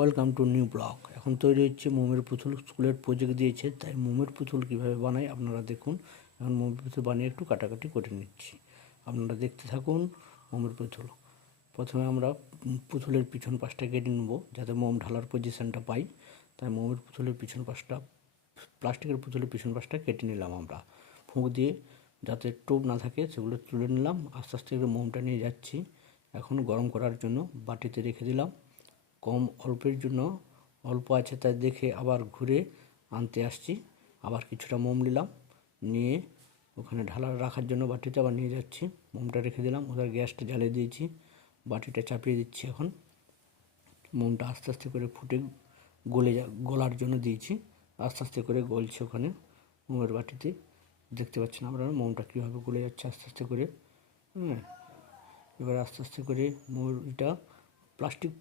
Welcome to new blog. এখন তৈরি হচ্ছে মোমের পুতুল। স্কুলের প্রজেক্ট দিয়েছে, তাই মোমের পুতুল কীভাবে বানাই আপনারা দেখুন। এখন মোমের পুতুল বানিয়ে একটু কাটাকাটি করে নিচ্ছি, আপনারা দেখতে থাকুন। মোমের পুতুল প্রথমে আমরা পুতুলের পিছন পাশটা কেটে নেব, যাতে মোম ঢালার পজিশানটা পাই। তাই মোমের পুতুলের পিছন পাশটা, প্লাস্টিকের পুতুলের পিছন পাশটা কেটে নিলাম আমরা ফুঁক দিয়ে, যাতে টোপ না থাকে সেগুলো তুলে নিলাম। আস্তে আস্তে করে মোমটা নিয়ে যাচ্ছি এখন গরম করার জন্য, বাটিতে রেখে দিলাম। অল্পের জন্য অল্প আছে তাই দেখে আবার ঘুরে আনতে আসছি, আবার কিছুটা মোম নিলাম, নিয়ে ওখানে রাখার জন্য বাটিতে আবার নিয়ে যাচ্ছি। মোমটা রেখে দিলাম, ওদের গ্যাসটা জ্বালিয়ে দিয়েছি, বাটিটা চাপিয়ে দিচ্ছি। এখন মোমটা আস্তে আস্তে করে ফুটে গলার জন্য দিয়েছি, আস্তে আস্তে করে গলছে ওখানে মোমের বাটিতে। দেখতে পাচ্ছেন আপনারা মোমটা কীভাবে গলে যাচ্ছে আস্তে আস্তে করে। এবার আস্তে আস্তে করে মোমটা প্লাস্টিক